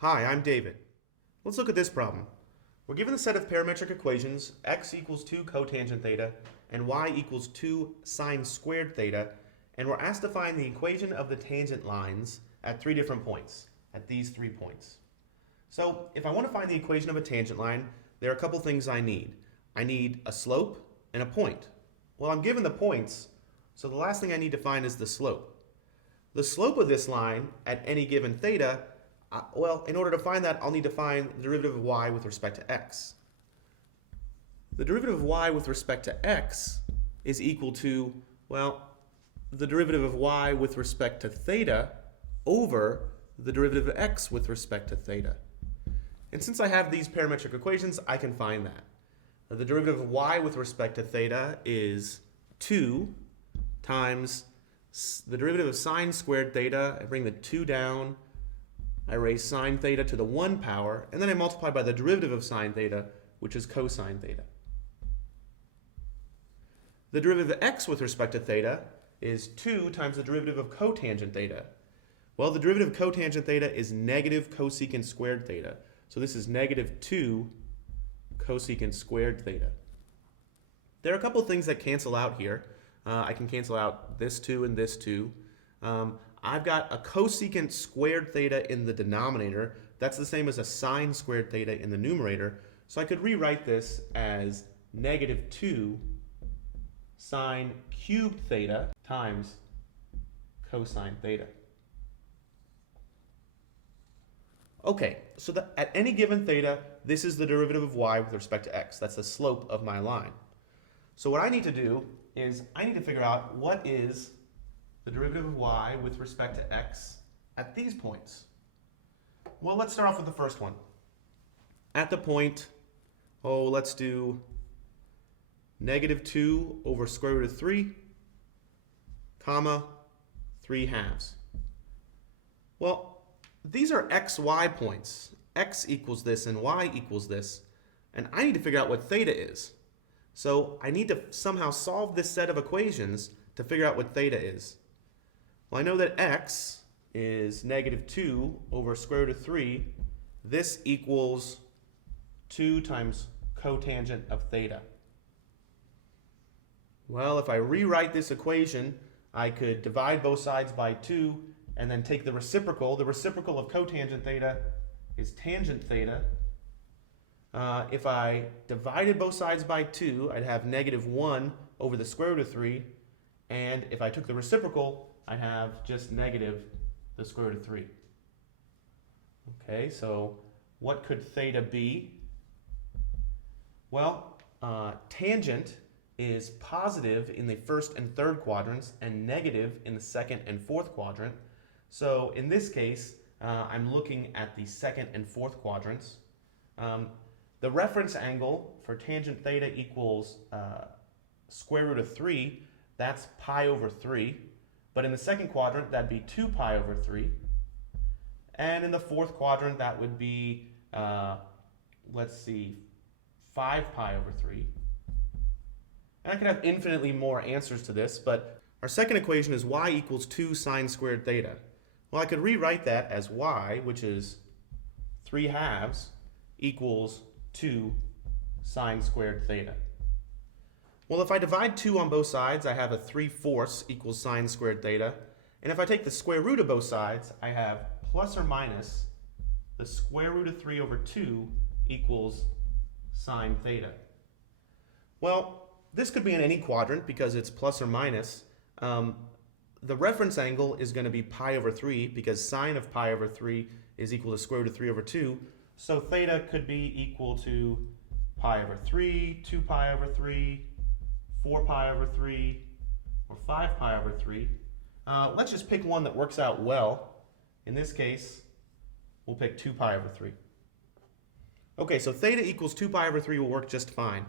Hi, I'm David. Let's look at this problem. We're given a set of parametric equations, x equals 2 cotangent theta and y equals 2 sine squared theta, and we're asked to find the equation of the tangent lines at three different points, at these 3 points. So if I want to find the equation of a tangent line, there are a couple things I need. I need a slope and a point. Well, I'm given the points, so the last thing I need to find is the slope. The slope of this line at any given theta, in order to find that, I'll need to find the derivative of y with respect to x. The derivative of y with respect to x is equal to, the derivative of y with respect to theta over the derivative of x with respect to theta. And since I have these parametric equations, I can find that. The derivative of y with respect to theta is 2 times the derivative of sine squared theta. I bring the 2 down, I raise sine theta to the 1 power, and then I multiply by the derivative of sine theta, which is cosine theta. The derivative of x with respect to theta is 2 times the derivative of cotangent theta. Well, the derivative of cotangent theta is negative cosecant squared theta. So this is negative 2 cosecant squared theta. There are a couple things that cancel out here. I can cancel out this 2 and this 2. I've got a cosecant squared theta in the denominator. That's the same as a sine squared theta in the numerator. So I could rewrite this as negative 2 sine cubed theta times cosine theta. Okay, so at any given theta, this is the derivative of y with respect to x. That's the slope of my line. So what I need to do is I need to figure out what is the derivative of y with respect to x at these points. Well, let's start off with the first one. At the point, let's do negative 2 over square root of 3, comma, 3 halves. Well, these are xy points. X equals this and y equals this. And I need to figure out what theta is. So I need to somehow solve this set of equations to figure out what theta is. Well, I know that x is negative 2 over square root of 3. This equals 2 times cotangent of theta. Well, if I rewrite this equation, I could divide both sides by 2 and then take the reciprocal. The reciprocal of cotangent theta is tangent theta. If I divided both sides by 2, I'd have negative 1 over the square root of 3. And if I took the reciprocal, I have just negative the square root of 3. Okay, so what could theta be? Well, tangent is positive in the first and third quadrants and negative in the second and fourth quadrant. So in this case, I'm looking at the second and fourth quadrants. The reference angle for tangent theta equals square root of 3. That's pi over 3. But in the second quadrant, that'd be 2 pi over 3. And in the fourth quadrant, that would be, 5 pi over 3. And I could have infinitely more answers to this, but our second equation is y equals 2 sine squared theta. Well, I could rewrite that as y, which is 3 halves, equals 2 sine squared theta. Well, if I divide 2 on both sides, I have a 3/4 equals sine squared theta. And if I take the square root of both sides, I have plus or minus the square root of 3 over 2 equals sine theta. Well, this could be in any quadrant because it's plus or minus. The reference angle is going to be pi over 3 because sine of pi over 3 is equal to square root of 3 over 2. So theta could be equal to pi over 3, 2 pi over 3, 4 pi over 3, or 5 pi over 3. Let's just pick one that works out well. In this case, we'll pick 2 pi over 3. Okay, so theta equals 2 pi over 3 will work just fine.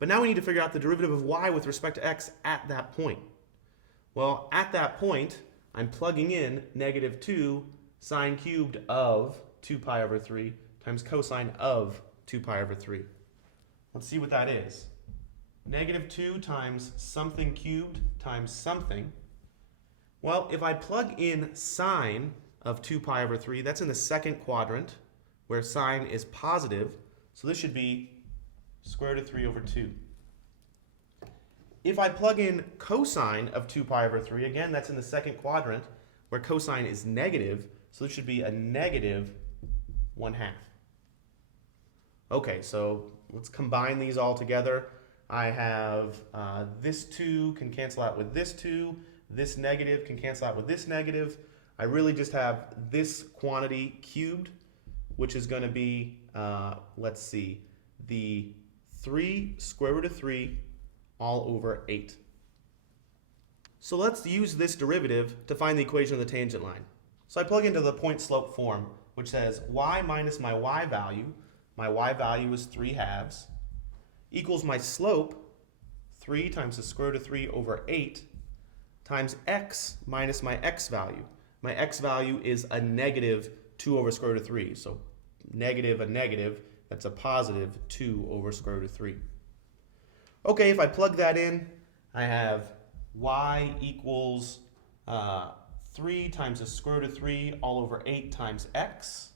But now we need to figure out the derivative of y with respect to x at that point. Well, at that point, I'm plugging in negative 2 sine cubed of 2 pi over 3 times cosine of 2 pi over 3. Let's see what that is. Negative 2 times something cubed times something. Well, if I plug in sine of 2 pi over 3. That's in the second quadrant where sine is positive. So this should be square root of 3 over 2. If I plug in cosine of 2 pi over 3, again, that's in the second quadrant where cosine is negative. So this should be a negative 1/2. Okay, so let's combine these all together. I have this 2 can cancel out with this 2. This negative can cancel out with this negative. I really just have this quantity cubed, which is going to be, let's see, the 3 square root of 3 all over 8. So let's use this derivative to find the equation of the tangent line. So I plug into the point slope form, which says y minus my y value is 3/2, equals my slope, 3 times the square root of 3 over 8, times x minus my x value. My x value is a negative 2 over square root of 3. So negative, a negative, that's a positive 2 over square root of 3. Okay, if I plug that in, I have y equals 3 times the square root of 3 all over 8 times x,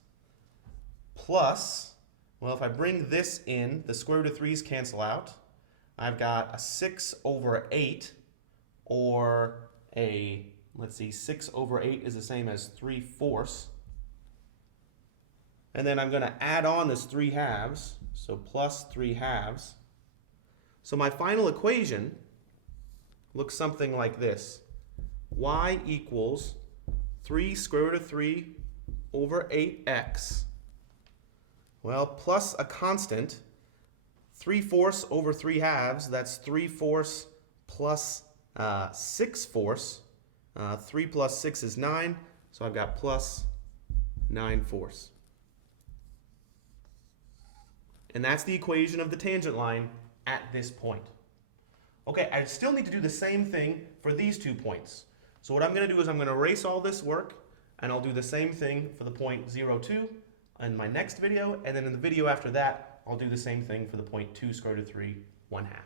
plus, well, if I bring this in, the square root of 3's cancel out. I've got a 6 over 8, or a, let's see, 6 over 8 is the same as 3/4. And then I'm going to add on this 3/2, so plus 3/2. So my final equation looks something like this. Y equals 3 square root of 3 over 8x. Well, plus a constant, 3/4 over 3/2, that's 3/4 plus 6/4. 3 plus 6 is 9, so I've got plus 9/4. And that's the equation of the tangent line at this point. Okay, I still need to do the same thing for these 2 points. So what I'm going to do is I'm going to erase all this work, and I'll do the same thing for the point 0, 2 in my next video, and then in the video after that, I'll do the same thing for the point 2 square root of 3, 1/2.